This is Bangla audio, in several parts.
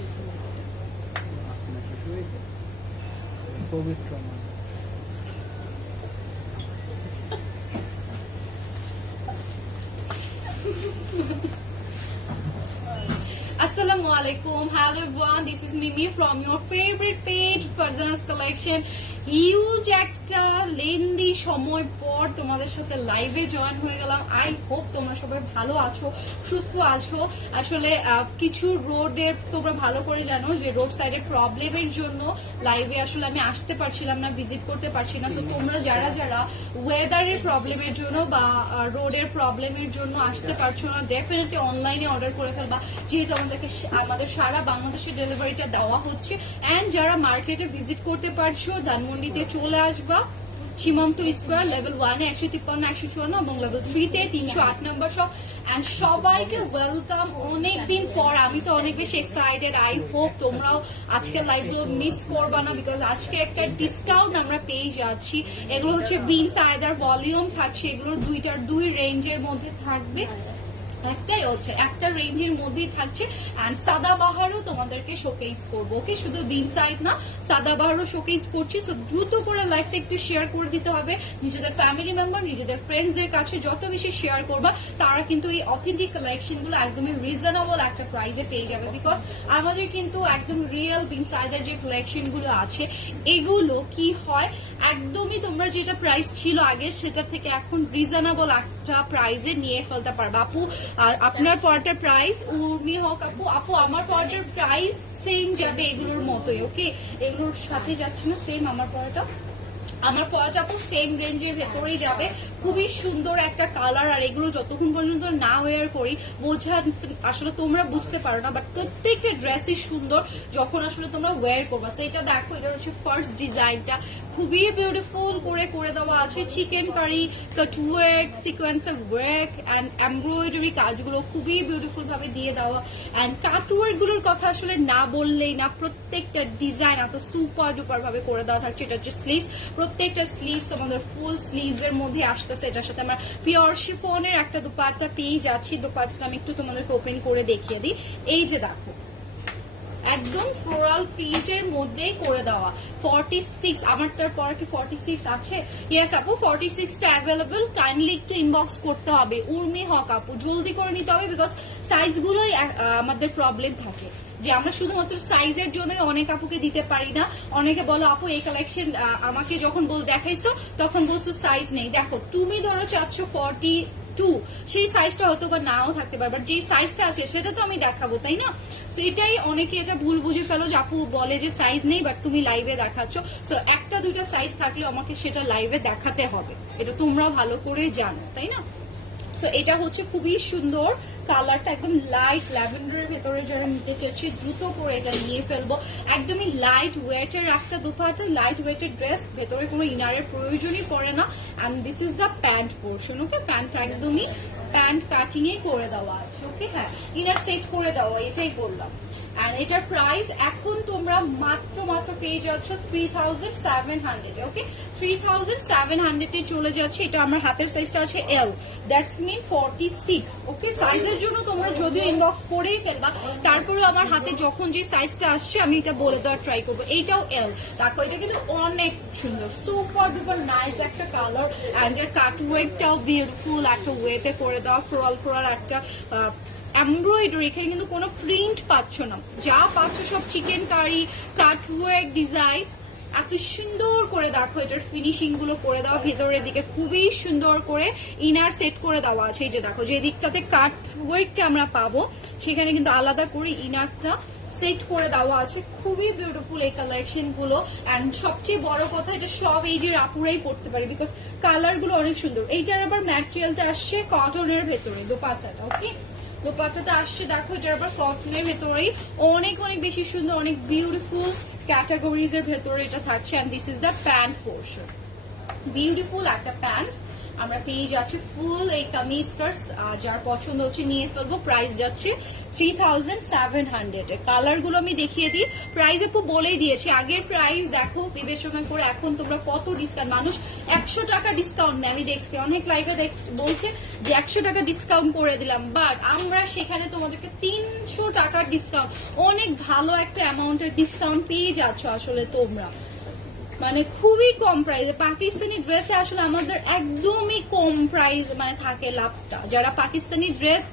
সিক্স সামনে গেছিল আপনার শ্বশুরই তো? পবিত্র মা Assalamu alaikum. Hello everyone. This is Mimi from your favorite page, Farzana's Collection. Huge একটা লেন্দি সময় পর তোমাদের সাথে লাইভে জয়েন হয়ে গেলাম। আই হোপ তোমরা সবাই ভালো আছো, সুস্থ আছো। আসলে কিছু রোডের তোমরা ভালো করে জানো যে রোড সাইডের প্রবলেমের জন্য লাইভে আসলে আমি আসতে পারছিলাম না ভিজিট করতে পারছি না। তো তোমরা যারা যারা ওয়েদারের প্রবলেমের জন্য বা রোডের প্রবলেমের জন্য আসতে পারছ না ডেফিনেটলি অনলাইনে অর্ডার করে ফেলবা। যেহেতু আমাদেরকে আমাদের সারা বাংলাদেশে ডেলিভারিটা দেওয়া হচ্ছে। অ্যান্ড যারা মার্কেটে ভিজিট করতে পারছ, ধানমন্ডিতে চলে আসবা। সীমান্ত স্কোয়ার লেভেল ওয়ানে একশো তিপ্পান্ন, একশো চুয়ান্ন এবং লেভেল থ্রিতে তিনশো আট নম্বর সব অ্যান্ড সবাইকে ওয়েলকাম অনেকদিন পর। আমি তো অনেক বেশি এক্সাইটেড আই হোপ তোমরাও আজকের লাইভগুলো মিস করবা না বিকজ আজকে একটা ডিসকাউন্ট আমরা পেয়ে যাচ্ছি। এগুলো হচ্ছে বিনস আয়দার ভলিউম থাকছে, এগুলো দুইটার দুই রেঞ্জের মধ্যে থাকবে। একটাই হচ্ছে, একটা রেঞ্জের মধ্যেই থাকছে অ্যান্ড সাদাবাহারও তোমাদেরকে শোকেস করব ওকে শুধু বিন সাইড না সাদাবাহারও শোকেস করছি সো দ্রুত করে লাইফটা একটু শেয়ার করে দিতে হবে। নিজেদের ফ্যামিলি মেম্বার নিজেদের ফ্রেন্ডসদের কাছে যত বেশি শেয়ার করবা, তারা কিন্তু এই অথেন্টিক কালেকশনগুলো একদমই রিজনেবল একটা প্রাইসে পেয়ে যাবে বিকজ আমাদের কিন্তু একদম রিয়েল বিন সাইডের যে কালেকশনগুলো আছে, এগুলো কি হয়? একদমই তোমরা যেটা প্রাইস ছিল আগে সেটা থেকে এখন রিজনেবল একটা প্রাইজে নিয়ে ফেলতে পারবে। আপু আপনার পরটার প্রাইস উনি হোক আপু আপু, আমার পরটার প্রাইস সেম যাবে এগুলোর মতোই ওকে এগুলোর সাথে যাচ্ছে না সেম আমার পরটা। আমার পরটা আপু সেম রেঞ্জের ভেতরেই যাবে। খুবই সুন্দর একটা কালার আর এগুলো যতক্ষণ পর্যন্ত না ওয়ার করি, বোঝা আসলে তোমরা বুঝতে পারো না বাট প্রত্যেকটা ড্রেসই সুন্দর যখন আসলে তোমরা ওয়্যার করবা। তো এটা দেখো, এটা হচ্ছে ফার্স্ট ডিজাইনটা খুবই বিউটিফুল করে করে দেওয়া আছে চিকেন কারি কাট ওয়ার্ক সিকোয়েন্সের ওয়ার্ক অ্যান্ড এমব্রয়ডারি কাজগুলো খুবই বিউটিফুল ভাবে দিয়ে দেওয়া। অ্যান্ড কাটগুলোর কথা আসলে না বললেই না, প্রত্যেকটা ডিজাইন এত সুপার ডুপার ভাবে করে দেওয়া থাকছে, এটা হচ্ছে স্লিভস প্রত্যেকটা স্লিভস আমাদের ফুল স্লিভস এর মধ্যে আসতেছে এটার সাথে। আমরা পিওর শিফনের একটা দুপাট্টা পেয়ে যাচ্ছি। দুপাট্টা আমি একটু তোমাদেরকে ওপেন করে দেখিয়ে দিই। এই যে দেখো একদম ফ্লোরাল প্রিন্টের মধ্যেই করে দেওয়া। ফর্টি সিক্স আমারটার পর কি ফর্টি সিক্স আছে? ইয়েস আপু ফর্টি সিক্সটা অ্যাভেলেবল কাইন্ডলি একটু ইনবক্স করতে হবে। উর্মি হক আপু, জলদি করে নিতে হবে বিকজ সাইজগুলোই আমাদের প্রবলেম থাকে। যে আমরা শুধুমাত্র সাইজের জন্যই অনেক আপুকে দিতে পারি না। অনেকে বলো, আপু, এই কালেকশন আমাকে যখন বল দেখাইছো, তখন বলছো সাইজ নেই। দেখো, তুমি ধরো চাচ্ছ ফর্টি টু সেই সাইজটা হয়তো বা নাও থাকতে পারে বাট যে সাইজটা আছে সেটা তো আমি দেখাবো, তাই না? তো এটাই অনেকে এটা ভুল বুঝে ফেলো যে আপু বলে যে সাইজ নেই বাট তুমি লাইভে দেখাচ্ছ। তো একটা দুইটা সাইজ থাকলে আমাকে সেটা লাইভে দেখাতে হবে, এটা তোমরা ভালো করে জানো, তাই না? সো এটা হচ্ছে খুবই সুন্দর কালারটা একদম লাইট ল্যাভেন্ডারের ভেতরে যারা নিতে চাচ্ছি দ্রুত করে এটা নিয়ে ফেলব। একদমই লাইট ওয়েটের একটা দুপাটা লাইট ওয়েটের ড্রেস ভেতরে কোনো ইনারের প্রয়োজনই পড়ে না। And this is the pant portion okay প্যান্টটা একদমই প্যান্ট কাটিং এ করে দেওয়া আছে ওকে হ্যাঁ ইনার সেট করে দেওয়া, এটাই করলাম। অ্যান্ড এটার প্রাইস এখন তোমরা মাত্র মাত্র পেয়ে যাচ্ছ three thousand seven hundred okay three thousand seven হান্ড্রেডে চলে যাচ্ছে, এটা আমার হাতের সাইজটা আছে L that's mean forty six okay সাইজের জন্য তোমরা যদিও ইনবক্স করেই ফেলবা, তারপরেও আমার হাতে যখন যে সাইজটা আসছে, আমি এটা বলে দেওয়ার ট্রাই করব। এইটাও এল দেখো, এটা কিন্তু অনেক সুন্দর সুপার ডুপার নাইস একটা কালার অ্যান্ড এর কাট ওয়েটটাও বিউটিফুল একটা ওয়েতে করে দেওয়া ফ্লোরাল ফ্লোরাল একটা এমব্রয়ডারি এখানে কিন্তু কোনো প্রিন্ট পাচ্ছ না। যা পাচ্ছ সব চিকেন কারি কাটওয়ার্ক ডিজাইন এত সুন্দর করে দেখো এটার ফিনিশিংগুলো করে দেওয়া, ভেতরের দিকে খুবই সুন্দর করে ইনার সেট করে দেওয়া আছে। এই যে দেখো, যে দিকটাতে কাট ওয়ার্কটা আমরা পাবো, সেখানে কিন্তু আলাদা করে ইনারটা সেট করে দেওয়া আছে। খুবই বিউটিফুল এই কালেকশনগুলো। অ্যান্ড সবচেয়ে বড় কথা, এটা সব এই যে আপুরাই পড়তে পারে বিকজ কালারগুলো অনেক সুন্দর। এইটার আবার ম্যাটেরিয়ালটা আসছে কটনের ভেতরে, দোপাট্টাটা ওকে দোপাট্টাটা আসছে, দেখো এটা আবার কটনের ভেতরেই। অনেক অনেক বেশি সুন্দর, অনেক বিউটিফুল ক্যাটাগরিজ এর ভেতরে এটা থাকছে and this is the pant portion beautiful একটা প্যান্ট আমরা পেয়ে যাচ্ছি ফুল এই কামিজটার যার পছন্দ হচ্ছে নিয়ে ফেলব। প্রাইস যাচ্ছে থ্রি থাউজেন্ড সেভেন হান্ড্রেড কালারগুলো আমি দেখিয়ে দিই। প্রাইস একটু বলেই দিয়েছি। আগের প্রাইস দেখো, বিবেচনা করে এখন তোমরা কত ডিসকাউন্ট মানুষ একশো টাকা ডিসকাউন্ট নেয়। আমি দেখছি, অনেক লাইভে বলছে যে একশো টাকা ডিসকাউন্ট করে দিলাম। বাট আমরা সেখানে তোমাদেরকে তিনশো টাকার ডিসকাউন্ট অনেক ভালো একটা অ্যামাউন্টের ডিসকাউন্ট পেয়ে যাচ্ছ আসলে তোমরা। মানে খুবই কম প্রাইসে পাকিস্তানি ড্রেসে আসলে আমাদের একদমই কম প্রাইস মানে থাকে লাভটা। যারা পাকিস্তানি ড্রেস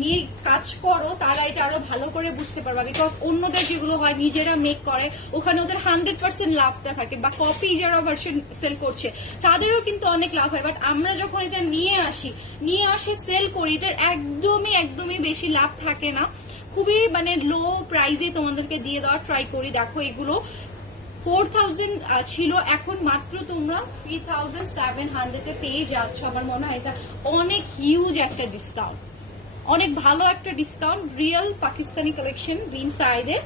নিয়ে কাজ করো, তারা এটা আরও ভালো করে বুঝতে পারবা। বিকজ অন্যদের যেগুলো হয়, নিজেরা মেক করে, ওখানে ওদের হান্ড্রেড পার্সেন্ট লাভটা থাকে বা কপি যারা ভার্সন সেল করছে, তাদেরও কিন্তু অনেক লাভ হয়। বাট আমরা যখন এটা নিয়ে আসি, নিয়ে আসে সেল করি, এটার একদমই একদমই বেশি লাভ থাকে না। খুবই মানে লো প্রাইসে তোমাদেরকে দিয়ে দেওয়ার ট্রাই করি। দেখো এগুলো ফোর থাউজেন্ড ছিল, এখন মাত্র তোমরা থ্রি থাউজেন্ড সেভেন হান্ড্রেডে পেয়ে যাচ্ছ। আমার মনে হয় এটা অনেক হিউজ একটা ডিসকাউন্ট অনেক ভালো একটা discount real Pakistani collection green সাইডের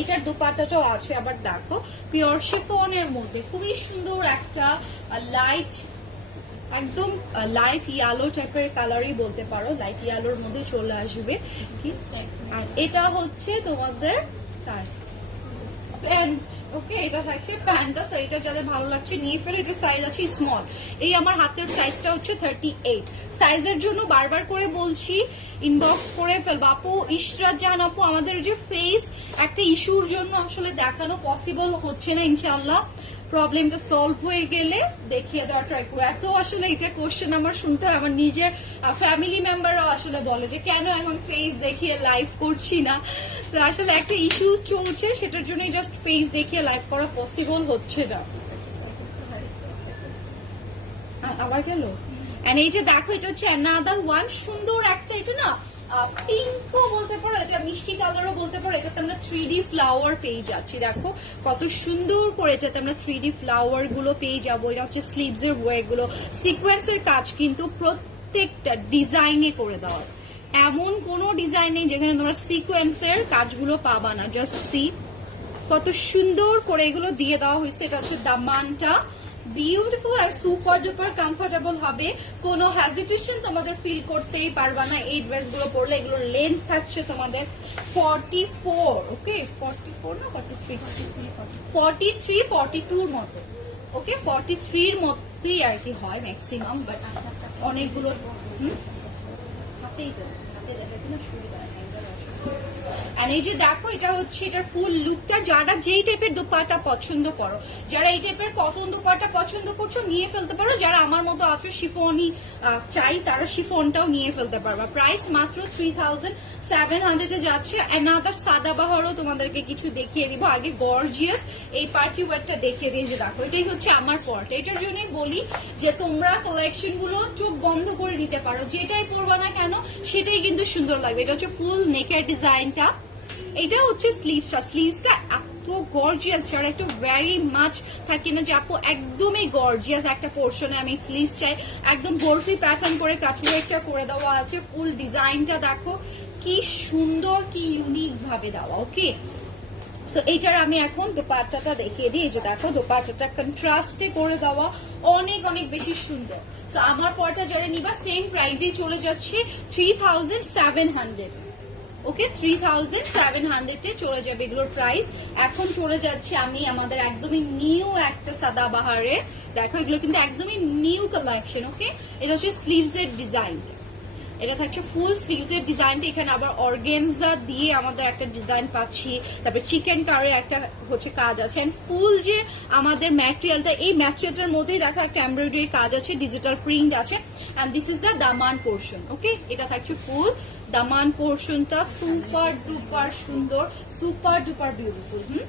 এটার দোপাটাটাও আছে, আবার দেখো পিওর শিফনের মধ্যে। খুবই সুন্দর একটা লাইট একদম লাইট ইয়ালো টাইপের কালারই বলতে পারো। লাইট ইয়ালোর মধ্যে চলে আসবে। আর এটা হচ্ছে তোমাদের, তার ওকে এটা ভালো লাগছে, নিয়ে সাইজ আছে স্মল এই আমার হাতের সাইজটা হচ্ছে থার্টি এইট সাইজের জন্য করে বলছি ইনবক্স করে ফেলব। আপু, ইশরাত আপু, আমাদের যে ফেস একটা ইস্যুর জন্য আসলে দেখানো পসিবল হচ্ছে না ইনশাল্লাহ প্রবলেমটা সলভ হয়ে গেলে দেখিয়ে দেওয়া ট্রাই করব। এত আসলে এটা কোশ্চেন আমার শুনতে হয় আমার নিজের ফ্যামিলি মেম্বাররাও আসলে বলে যে কেন এখন ফেস দেখিয়ে লাইভ করছি না? তো আসলে একটা ইস্যুস চলছে সেটার জন্যই জাস্ট ফেস দেখিয়ে লাইভ করা পসিবল হচ্ছে না। আবার গেল? এই যে দেখো এটা হচ্ছে অ্যানাদার ওয়ান সুন্দর একটা এটা না পিঙ্কও বলতে পারো, এটা মিষ্টি কালারও বলতে পারো, এটাতে আমরা থ্রি ডি ফ্লাওয়ার পেয়ে যাচ্ছি। দেখো কত সুন্দর করে এটাতে আমরা থ্রি ডি ফ্লাওয়ারগুলো পেয়ে যাব। এটা হচ্ছে স্লিভস এর ওয়ে গুলো। সিকোয়েন্সের কাজ কিন্তু প্রত্যেকটা ডিজাইনে করে দেওয়া। এমন কোনো ডিজাইন নেই যেখানে তোমরা সিকোয়েন্সের কাজগুলো পাবা না। জাস্ট সি কত সুন্দর করে এগুলো দিয়ে দেওয়া হয়েছে। এটা হচ্ছে দামানটা। বিউটিফুল আর সুপার ডুপার কমফোর্টেবল হবে। কোনো হেজিটেশন তোমাদের ফিল করতেই পারবা না। এই ড্রেসগুলো পরলে এগুলো লেন্থ থাকছে তোমাদের forty four okay forty four না ফর্টি থ্রি টুর মতো ওকে ফর্টি থ্রির মধ্যেই আর কি হয় ম্যাক্সিমাম বাট অনেকগুলো? হাতেই তো হাতে দেখাতে না সুবিধা আর এই যে দেখো, এটা হচ্ছে এটার ফুল লুকটা যারা যেই টাইপের দোপাটা পছন্দ করো, যারা এই টাইপের কটন দোপাটা পছন্দ করছ, নিয়ে ফেলতে পারো। যারা আমার মতো আছো শিফনই চাই, তারা শিফনটাও নিয়ে ফেলতে পারবা। প্রাইস মাত্র থ্রি থাউজেন্ড সেভেন হান্ড্রেডে যাচ্ছে। অ্যানাদার সাদাবাহারও তোমাদেরকে কিছু দেখিয়ে দিব। আগে গর্জিয়াস এই পার্টি ওয়ারটা দেখিয়ে দিয়ে যে দেখো, এটাই হচ্ছে আমার পট এটার জন্যই বলি যে তোমরা কালেকশনগুলো চোখ বন্ধ করে নিতে পারো। যেটাই পরবা না কেন, সেটাই কিন্তু সুন্দর লাগবে। এটা হচ্ছে ফুল নেকের ডিজাইনটা এটা হচ্ছে স্লিভসটা স্লিভসটা গর্জিয়াস যারা একটু ভেরি মাচ থাকে না যে আপু একদমই গর্জিয়াস একটা পোর্শনে আমি স্লিভস চাই। একদম বরফি প্যাটার্ন করে কাটওয়ার্কটা করে দেওয়া আছে। ফুল ডিজাইনটা দেখো, কি সুন্দর, কি ইউনিক ভাবে দেওয়া ওকে সো এইটার আমি এখন দোপাট্টাটা দেখিয়ে দিই। এই যে দেখো, দোপাট্টাটা কন্ট্রাস্টে করে দেওয়া অনেক অনেক বেশি সুন্দর। সো আমার পরটা যারা নিবা সেম প্রাইজেই চলে যাচ্ছে three thousand seven hundred okay three thousand seven হান্ড্রেডে চলে যাবে এগুলোর প্রাইস এখন চলে যাচ্ছে আমি আমাদের একদমই নিউ একটা সাদাবাহারে। দেখো, এগুলো কিন্তু একদমই নিউ কালেকশন ওকে এটা হচ্ছে স্লিভস এর ডিজাইনটা এটা থাকছে ফুল স্লিভস এর ডিজাইনটা এখানে আবার অর্গেনজা দিয়ে আমাদের একটা ডিজাইন পাচ্ছি। তারপরে চিকেন কারে একটা হচ্ছে কাজ আছে। এন্ড ফুল যে আমাদের ম্যাটেরিয়ালটা এই ম্যাটেরিয়ালটার মধ্যেই দেখো একটা এমব্রয়ডারি কাজ আছে ডিজিটাল প্রিন্ট আছে। And this is the Daman portion okay এটা থাকছে ফুল দামান পোর্শনটা সুপার ডুপার সুন্দর super duper beautiful hmm?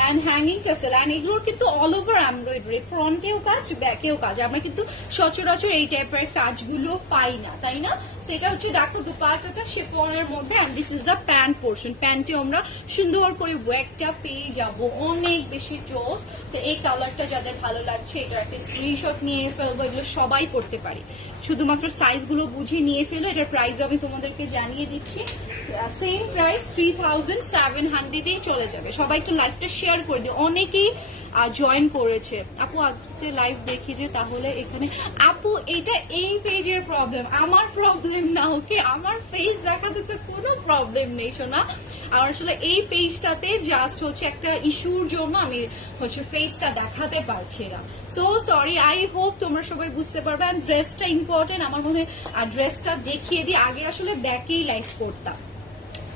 And hanging tassel and এগুলোর কিন্তু অল ওভার এমব্রয়ডারি ফ্রন্টেও কাজ ব্যাকেও কাজ। আমরা কিন্তু সচরাচর এই টাইপের কাজগুলো পাই না, তাই না? সেটা হচ্ছে দেখো দুপাটাটা শেফনের মধ্যে and this is the pant portion প্যান্টে আমরা সুন্দর করে ওয়েকটা পেয়ে যাব। অনেক বেশি চোস তো এই কালারটা যাদের ভালো লাগছে, এটার একটা স্ক্রিনশট নিয়ে ফেলব। এগুলো সবাই করতে পারি। শুধুমাত্র সাইজগুলো বুঝে নিয়ে ফেলো। এটার প্রাইস আমি তোমাদেরকে জানিয়ে দিচ্ছি। Same price three thousand seven হান্ড্রেডেই চলে যাবে। যাবে। সবাই একটু লাইভটা শেয়ার করে দিও। অনেকেই জয়েন করেছে। আপু, আজকে লাইভ দেখি যে তাহলে এখানে আপু, এটা এই পেজের প্রবলেম আমার প্রবলেম না ওকে আমার ফেস দেখাতে তো কোনো প্রবলেম নেই শোনা আর আসলে এই পেজটাতে জাস্ট হচ্ছে একটা ইস্যুর জন্য আমি হচ্ছে ফেসটা দেখাতে পারছি না। সো সরি আই হোপ তোমরা সবাই বুঝতে পারবে। ড্রেসটা ইম্পর্টেন্ট আমার মনে হয় আর ড্রেসটা দেখিয়ে দিই। আগে আসলে ব্যাকেই লাইভ করতাম।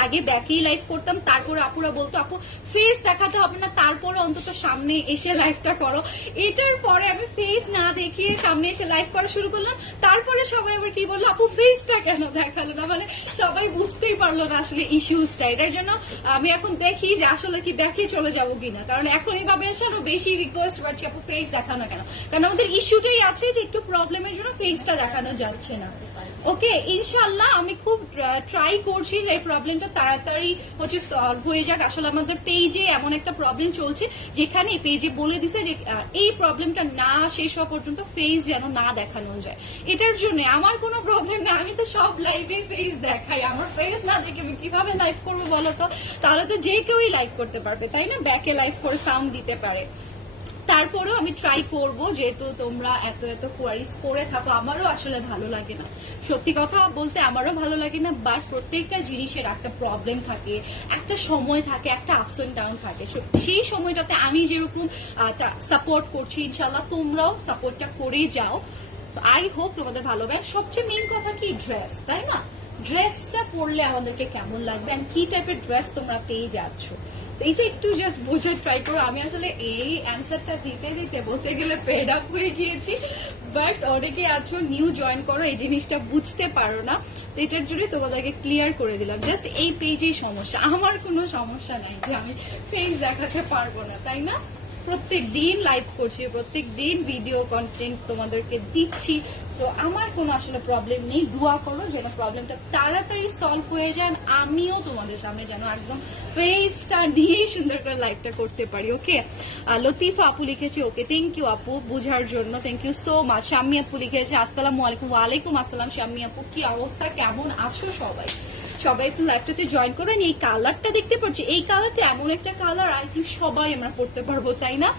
আগে ব্যাকেই লাইভ করতাম, তারপরে আপুরা বলতো, আপু ফেস দেখাতে হবে না, তারপরে অন্তত সামনে এসে লাইভটা করো। এটার পরে আমি ফেস না দেখিয়ে সামনে এসে লাইভ করা শুরু করলাম। তারপরে সবাই আবার কি বলল, আপু ফেসটা কেন দেখাল না? মানে সবাই বুঝতেই পারল না আসলে ইস্যুসটা এটার জন্য আমি এখন দেখি যে আসলে কি ব্যাকে চলে যাব কিনা। কারণ এখন এইভাবে এসে আরও বেশি রিকোয়েস্ট পাচ্ছি আপু ফেস দেখানো কেন? কারণ আমাদের ইস্যুটাই আছে যে একটু প্রবলেমের জন্য ফেসটা দেখানো যাচ্ছে না। ওকে ইনশাল্লাহ আমি খুব ট্রাই করছি যে এই প্রবলেমটা তাড়াতাড়ি হচ্ছে সলভ হয়ে যাক। আসলে আমাদের পেজে এমন একটা প্রবলেম চলছে, যেখানে পেজে বলে দিছে যে এই প্রবলেমটা না শেষ হওয়া পর্যন্ত ফেস যেন না দেখানো যায়। এটার জন্য আমার কোনো প্রবলেম নেই আমি তো সব লাইভে ফেস দেখাই। আমার ফেস না দেখে আমি কীভাবে লাইভ করব বলো তো? তাহলে তো যে কেউই লাইভ করতে পারবে, তাই না? ব্যাকে লাইভ করে সাউন্ড দিতে পারে। তারপরেও আমি ট্রাই করব, যেহেতু তোমরা এত এত কোয়ারিজ করে থাকো, আমারও আসলে ভালো লাগে না। সত্যি কথা বলতে আমারও ভালো লাগে না বাট প্রত্যেকটা জিনিসের একটা প্রবলেম থাকে, একটা সময় থাকে, একটা আপস এন্ড ডাউন থাকে। সেই সময়টাতে আমি যেরকম সাপোর্ট করছি ইনশাল্লাহ তোমরাও সাপোর্টটা করে যাও। আই হোপ তোমাদের ভালো হবে। সবচেয়ে মেইন কথা কি ড্রেস তাই না? ড্রেসটা পরলে আমাদেরকে কেমন লাগবে? আর কি টাইপের ড্রেস তোমরা পেয়ে যাচ্ছ? এইটা একটু জাস্ট বোঝার ট্রাই করো, আমি আসলে এই অ্যান্সারটা দিতে দিতে বলতে গেলে ফেড আপ হয়ে গিয়েছি বাট অনেকে আছো নিউ জয়েন করো, এই জিনিসটা বুঝতে পারো না, তো এটার জন্য তোমাদেরকে ক্লিয়ার করে দিলাম জাস্ট এই পেজেই সমস্যা, আমার কোনো সমস্যা নাই যে আমি পেজ দেখাতে পারব না, তাই না? প্রত্যেক দিন লাইভ করছি, প্রত্যেক দিন ভিডিও কন্টেন্ট তোমাদেরকে দিচ্ছি। তো আমার কোনো আসলে প্রবলেম নেই, দোয়া করো যেন প্রবলেমটা তাড়াতাড়ি সলভ হয়ে যান আমিও তোমাদের সামনে যেন একদম ফেসটা নিয়ে সুন্দর করে লাইভটা করতে পারি ওকে লতিফা আপু লিখেছে ওকে থ্যাংক ইউ আপু বুঝার জন্য। Thank you so much Shammi আপু লিখেছে, আসসালামু আলাইকুম। ওয়ালাইকুম আসসালাম শাম্মি আপু। কি অবস্থা? কেমন আছো সবাই? সবাই তো লাইভটাতে জয়েন করেন এই কালারটা দেখতে পাচ্ছি। এই কালারটা এমন একটা কালার আই থিঙ্ক সবাই আমরা পড়তে পারব, তাই না?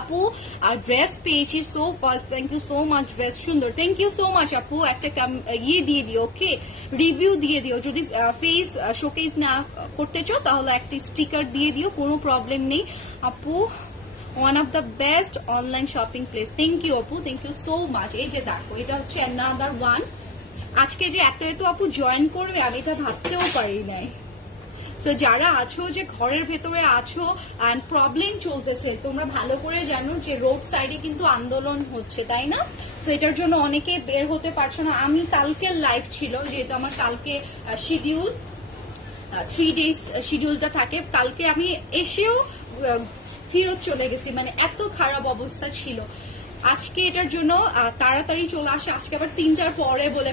আপু, আর ড্রেস পেয়েছি so first thank you so much dress সুন্দর। থ্যাংক ইউ সো মাচ আপু, একটা ইয়ে দিয়ে দিও ওকে রিভিউ দিয়ে দিও। যদি ফেস শোকেস না করতে চাও, তাহলে একটা স্টিকার দিয়ে দিও, কোনো প্রবলেম নেই। আপু one of the best online shopping place thank you আপু থ্যাংক ইউ সো মাচ এই যে দেখো, এটা হচ্ছে অ্যানাদার ওয়ান আজকে যে এত এত আপু জয়েন করবে, আমি এটা ভাবতেও পারি নাই। তো যারা আছো যে ঘরের ভেতরে আছো অ্যান্ড প্রবলেম চলতেছে, তোমরা ভালো করে জানো যে রোড সাইডে কিন্তু আন্দোলন হচ্ছে, তাই না? তো এটার জন্য অনেকে বের হতে পারছ না। আমি কালকে লাইভ ছিল, যেহেতু আমার কালকে শিডিউল থ্রি ডেজ শিডিউলটা থাকে। কালকে আমি এসেও ফিরত চলে গেছি। মানে এত খারাপ অবস্থা ছিল। আজকে এটার জন্য তাড়াতাড়ি চলে আসে। আজকে আবার তিনটার পরে বলে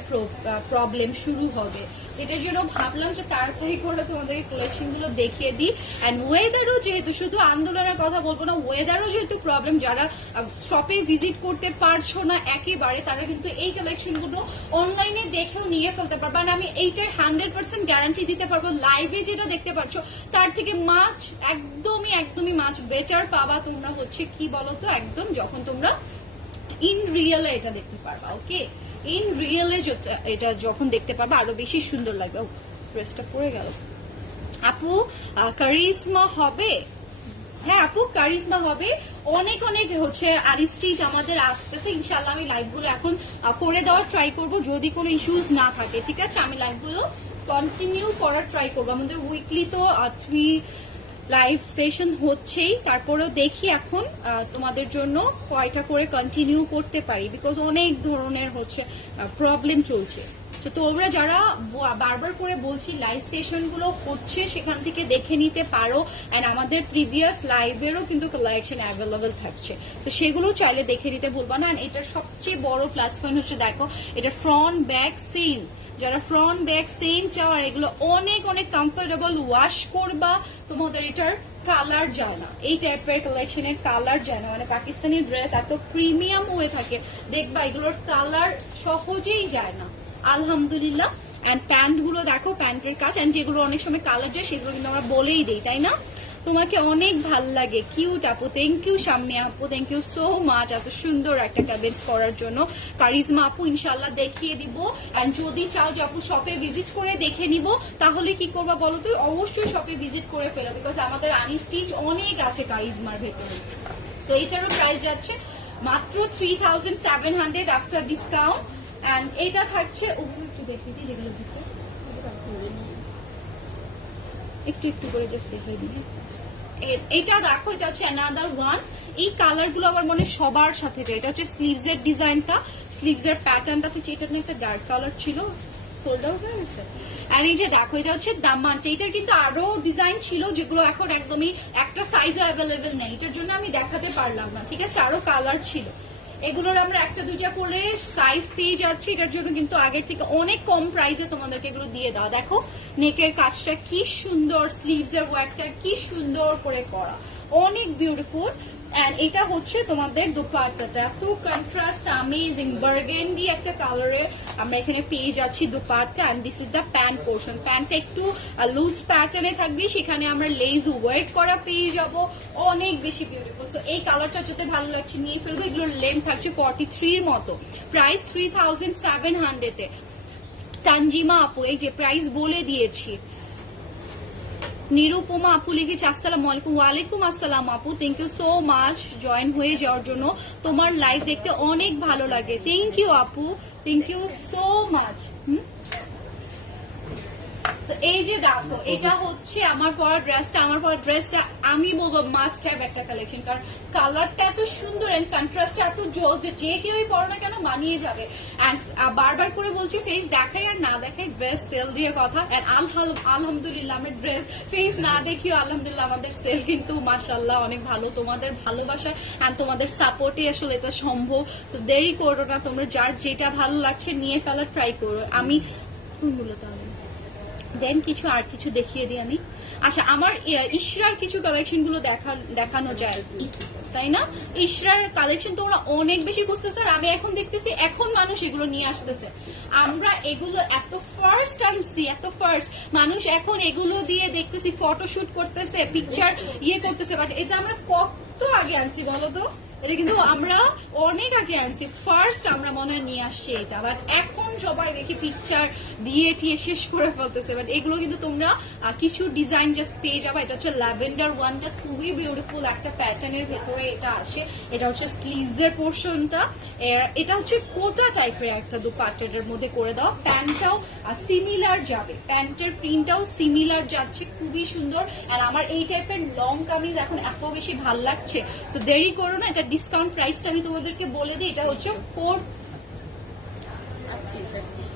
প্রবলেম শুরু হবে। এটার জন্য ভাবলাম যে তাড়াতাড়ি করে তোমাদের কালেকশনগুলো দেখিয়ে দিই। অ্যান্ড ওয়েদারও যেহেতু, শুধু আন্দোলনের কথা বলব না ওয়েদারও যেহেতু প্রবলেম যারা শপে ভিজিট করতে পারছ না একেবারে, তারা কিন্তু এই কালেকশনগুলো অনলাইনে দেখেও নিয়ে ফেলতে পারবে। আর আমি এইটাই হান্ড্রেড পার্সেন্ট গ্যারান্টি দিতে পারব লাইভে যেটা দেখতে পাচ্ছ তার থেকে মাছ একদমই একদমই মাছ বেটার পাবা তোমরা হচ্ছে, কি বলতো, একদম যখন তোমরা ইন রিয়েলে এটা দেখতে পারবা ওকে ইন রিয়েলে এটা যখন দেখতে পারবা, আরও বেশি সুন্দর লাগবে। ড্রেসটা পরে গেল। আপু কারিজমা হবে। হ্যাঁ আপু কারিজমা হবে। অনেক অনেক হচ্ছে আরিস্টিচ আমাদের আসতেছে। ইনশাল্লাহ আমি লাইভগুলো এখন করে দেওয়ার ট্রাই করব। যদি কোনো ইস্যুস না থাকে, ঠিক আছে? আমি লাইভগুলো কন্টিনিউ করার ট্রাই করব। আমাদের উইকলি তো থ্রি লাইভ সেশন হচ্ছেই, তারপরেও দেখি এখন তোমাদের জন্য কয়টা করে কন্টিনিউ করতে পারি বিকজ অনেক ধরনের হচ্ছে প্রবলেম চলছে। তো তোমরা যারা বারবার করে বলছি লাইভ সেশনগুলো হচ্ছে, সেখান থেকে দেখে নিতে পারো। অ্যান্ড আমাদের প্রিভিয়াস লাইভেরও কিন্তু কালেকশন অ্যাভেলেবেল থাকছে। তো সেগুলো চাইলে দেখে নিতে ভুলবা না। And এটার সবচেয়ে বড় প্লাস পয়েন্ট হচ্ছে, দেখো, এটা ফ্রন্ট ব্যাক সেম যারা ফ্রন্ট ব্যাক সেম চাও, আর এগুলো অনেক অনেক কমফোর্টেবল ওয়াশ করবা, তোমাদের এটার কালার যায় না। এই টাইপের কালেকশনের কালার যায় না। মানে পাকিস্তানি ড্রেস এত প্রিমিয়াম হয়ে থাকে। দেখবা, এগুলোর কালার সহজেই যায় না। আলহামদুলিল্লাহ। অ্যান্ড প্যান্টগুলো দেখো, প্যান্টের কাজ। অ্যান্ড যেগুলো অনেক সময় কালার যায়, সেগুলো কিন্তু আমরা বলেই দিই, তাই না? তোমাকে অনেক ভালো লাগে। কিউট আপু থ্যাংক ইউ সামনে আপু থ্যাংক ইউ সো মাচ এত সুন্দর একটা ক্যাবেন্স করার জন্য। কারিজমা আপু ইনশাল্লাহ দেখিয়ে দিব। অ্যান্ড যদি চাও যে আপু শপে ভিজিট করে দেখে নিব, তাহলে কি করবা বলো তো? অবশ্যই শপে ভিজিট করে ফেলো বিকজ আমাদের আনস্টিচ অনেক আছে কারিজমার ভেতরে। তো এটারও প্রাইস যাচ্ছে মাত্র three thousand seven hundred after discount and এটা থাকছে ওগুলো একটু দেখিয়ে দিই, যেগুলো দিচ্ছে একটু একটু করে জাস্ট দেখিয়ে দিই এ- এটা দেখো এটা হচ্ছে অ্যানাদার ওয়ান এই কালারগুলো আমার মনে হয় সবার সাথে এটা হচ্ছে স্লিভস এর ডিজাইনটা স্লিভস এর প্যাটার্নটা তো এটা না একটা ডার্ক কালার ছিল সোল্ড আউট হয়ে গেছে। আর এই যে দেখো, এটা হচ্ছে দামানটা এটার কিন্তু আরও ডিজাইন ছিল, যেগুলো এখন একদমই একটা সাইজও অ্যাভেলেবেল নেই। এটার জন্য আমি দেখাতে পারলাম না, ঠিক আছে? আরও কালার ছিল। এগুলোর আমরা একটা দুইটা করে সাইজ পেয়ে যাচ্ছি। এটার জন্য কিন্তু আগের থেকে অনেক কম প্রাইসে তোমাদেরকে এগুলো দিয়ে দাও দেখো নেকের কাজটা কি সুন্দর স্লিভস এর ওয়ার্কটা কি সুন্দর করে করা। অনেক বিউটিফুল এন্ড এটা হচ্ছে তোমাদের দুপাট্টাটা এত কন্ট্রাস্ট আমেজিং বার্গেন্ডি একটা কালারের আমরা এখানে পেয়ে যাচ্ছি dupatta and this is the pant portion প্যান্টটা একটু লুজ প্যাটার্নে থাকবে। সেখানে আমরা লেজ ওয়ার্ক করা পেয়ে যাব। অনেক বেশি বিউটিফুল তো এই কালারটা যদি ভালো লাগছে, নিয়ে ফেলব। এগুলোর লেন্থ থাকছে ফর্টি থ্রির মতো। প্রাইস থ্রি থাউজেন্ড সেভেন হান্ড্রেডে তানজিমা আপু, এই যে প্রাইস বলে দিয়েছি। নিরুপমা আপু লিখেছে, আসসালাম আলাইকুম। ওয়ালাইকুম আসসালাম আপু। Thank you so much join হয়ে যাওয়ার জন্য। তোমার লাইভ দেখতে অনেক ভালো লাগে। থ্যাংক ইউ আপু। থ্যাংক ইউ সো মাচ হুম? এই যে দেখো, এটা হচ্ছে আমার পর ড্রেসটা আমার পর ড্রেসটা আমি বলব মাস্ট হ্যাভ একটা কালেকশন কারণ কালারটা এত সুন্দর এন্ড কন্ট্রাস্টটা এত জোর যে যে কেউই পরো না কেন মানিয়ে যাবে। এন্ড বারবার করে বলছি ফেস দেখাই আর না দেখাই ড্রেস সেল দিয়ে কথা। এন্ড আলহামদুলিল্লাহ, আমার ড্রেস ফেস না দেখিও আলহামদুলিল্লাহ, আমাদের সেল কিন্তু মাশাল্লাহ অনেক ভালো। তোমাদের ভালোবাসা এন্ড তোমাদের সাপোর্টে আসলে এটা সম্ভব। তো দেরি করো না, তোমরা যার যেটা ভালো লাগছে, নিয়ে ফেলার ট্রাই করো। আমি কোনগুলো তাহলে? দেন কিছু, আর কিছু দেখিয়ে দিই আমি। আচ্ছা আমার ইশরার কিছু কালেকশনগুলো দেখা, দেখানো যায় তাই না? ইশরার কালেকশন তোমরা অনেক বেশি খুঁজতেছে, আর আমি এখন দেখতেছি, এখন মানুষ এগুলো নিয়ে আসতেছে। আমরা এগুলো এত ফার্স্ট টাইম আনছি এত ফার্স্ট মানুষ এখন এগুলো দিয়ে দেখতেছি ফটোশুট করতেছে পিকচার ইয়ে করতেছে বাট এটা আমরা কত আগে আনছি বলো তো? এটা কিন্তু আমরা অনেক আগে আনছি। ফার্স্ট আমরা মনে হয় নিয়ে আসছি এটা বাট এখন সবাই দেখি পিকচার দিয়ে টিয়ে শেষ করে ফেলতেছে। বাট এগুলো কিন্তু তোমরা কিছু ডিজাইন জাস্ট পেয়ে যাবে। এটা হচ্ছে ল্যাভেন্ডার ওয়ানটা খুবই বিউটিফুল একটা প্যাটার্নের ভেতরে এটা আসে এটা হচ্ছে স্লিভস এর পোর্শনটা এটা হচ্ছে কোটা টাইপের একটা দুপাট্টাটার মধ্যে করে দাও। প্যান্টটাও সিমিলার যাবে। প্যান্টের প্রিন্টটাও সিমিলার যাচ্ছে, খুবই সুন্দর। আর আমার এই টাইপের লং কামিজ এখন এত বেশি ভালো লাগছে। তো দেরি করো না, এটা ডিসকাউন্ট প্রাইসটা আমি তোমাদেরকে বলে দিই এটা হচ্ছে ফোর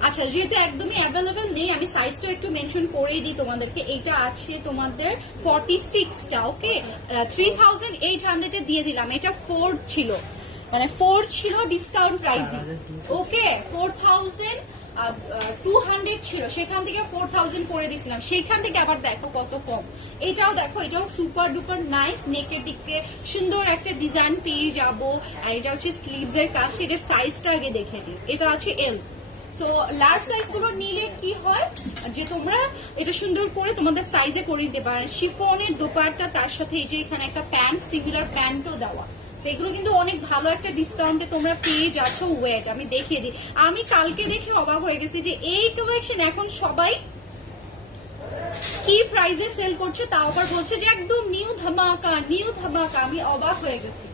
আচ্ছা যেহেতু একদমই অ্যাভেলেবেল নেই আমি সাইজটাও একটু মেনশন করেই দিই তোমাদেরকে। এটা আছে তোমাদের ফর্টি সিক্সটা ওকে থ্রি থাউজেন্ড এইট হান্ড্রেডে দিয়ে দিলাম। এটা ফোর ছিল। মানে ফোর ছিল discount pricing okay four thousand two hundred ছিল, সেখান থেকে ফোর থাউজেন্ড করে দিয়েছিলাম। সেখান থেকে আবার দেখো কত কম। এটাও দেখো, এটাও সুপার ডুপার নাইস নেকের দিকে সুন্দর একটা ডিজাইন পেয়ে যাব। আর এটা হচ্ছে স্লিভস এর কাজ, এটার সাইজটা আগে দেখে দিই এটা আছে এল সো লার্জ সাইজগুলো নিলে কি হয়? যে তোমরা এটা সুন্দর করে তোমাদের সাইজে করে দিতে পারেন শিফনের দোপারটা তার সাথে এই যে এখানে একটা প্যান্ট সিমিলার প্যান্টও দেওয়া। এগুলো কিন্তু অনেক ভালো একটা ডিসকাউন্টে তোমরা পেয়ে যাচ্ছ ওয়েট, আমি দেখিয়ে দিই। আমি কালকে দেখে অবাক হয়ে গেছি যে এই কালেকশন এখন সবাই কি প্রাইসে সেল করছে তাও আবার বলছে যে একদম নিউ ধামাকা নিউ ধামাকা। আমি অবাক হয়ে গেছি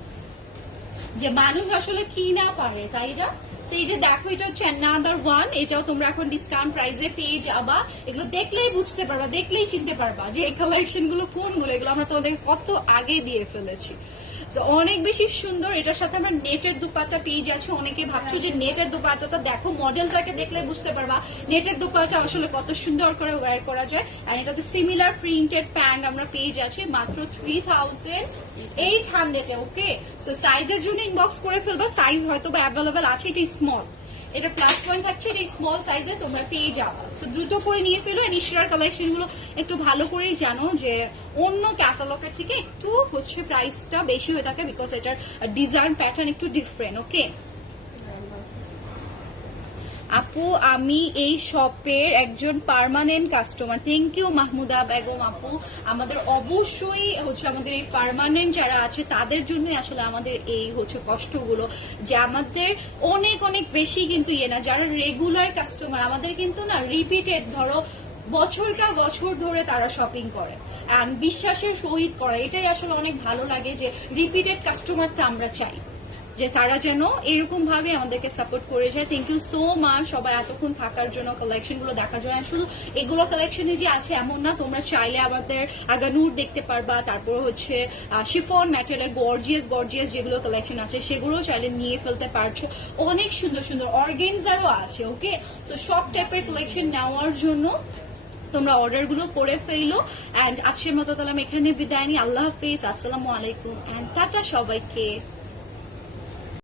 যে মানুষ আসলে কি না পারে, তাই না? সেই যে দেখো, এটা হচ্ছে অ্যানাদার ওয়ান এটাও তোমরা এখন ডিসকাউন্ট প্রাইসে পেয়ে যাবা। এগুলো দেখলেই বুঝতে পারবা, দেখলেই চিনতে পারবা যে এই কালেকশনগুলো কোনগুলো, এগুলো আমরা তোমাদের কত আগে দিয়ে ফেলেছি। অনেক বেশি সুন্দর। এটার সাথে আমরা নেটের দুপাটা পেয়ে যাচ্ছি। অনেকে ভাবছ যে নেটের দুপাটাটা দেখো, মডেলটাকে দেখলে বুঝতে পারবা। নেটের দুপাটা আসলে কত সুন্দর করে ওয়্যার করা যায়। আর এটাতে সিমিলার প্রিন্টেড প্যান্ট আমরা পেয়ে যাচ্ছি, মাত্র থ্রি থাউজেন্ড এইট হান্ড্রেডে ওকে তো সাইজের জন্য ইনবক্স করে ফেলবা। সাইজ হয়তো বা অ্যাভেলেবেল আছে এটা স্মল এটা প্লাস পয়েন্ট থাকছে, এটা স্মল সাইজে তোমরা পেয়ে যাবা। তো দ্রুত করে নিয়ে ফেলো ইনস্টার কালেকশনগুলো একটু ভালো করেই জানো যে অন্য ক্যাটালগের থেকে একটু হচ্ছে প্রাইসটা বেশি হয়ে থাকে বিকজ এটার ডিজাইন প্যাটার্ন একটু ডিফারেন্ট ওকে আপু, আমি এই শপের একজন permanent customer thank you Mahmuda Begum আপু। আমাদের অবশ্যই হচ্ছে আমাদের এই পার্মানেন্ট যারা আছে, তাদের জন্যই আসলে আমাদের এই হচ্ছে কষ্টগুলো যে আমাদের অনেক অনেক বেশি কিন্তু ইয়ে না, যারা রেগুলার কাস্টমার আমাদের কিন্তু না রিপিটেড ধরো বছর কা বছর ধরে তারা শপিং করে অ্যান্ড বিশ্বাসের সহিত করে। এটাই আসলে অনেক ভালো লাগে যে রিপিটেড কাস্টমারটা আমরা চাই। যে তারা যেন এরকম ভাবে আমাদেরকে সাপোর্ট করে যায়। থ্যাংক ইউ সো মাচ সবাই এতক্ষণ থাকার জন্য কালেকশনগুলো দেখার জন্য। শুধু এগুলো কালেকশনে যে আছে এমন না, তোমরা চাইলে আমাদের আগানুর দেখতে পারবা। তারপর হচ্ছে শিফন ম্যাটেরিয়াল গর্জিয়াস গর্জিয়াস যেগুলো কালেকশন আছে, সেগুলো চাইলে নিয়ে ফেলতে পারছ। অনেক সুন্দর সুন্দর অর্গেনজারও আছে ওকে তো সব টাইপের কালেকশন নেওয়ার জন্য তোমরা অর্ডারগুলো করে ফেলো। অ্যান্ড আজকের মতো তাহলে আমি এখানে বিদায় নিই। আল্লাহ হাফিজ। আসসালামু আলাইকুম। অ্যান্ড টাটা সবাইকে।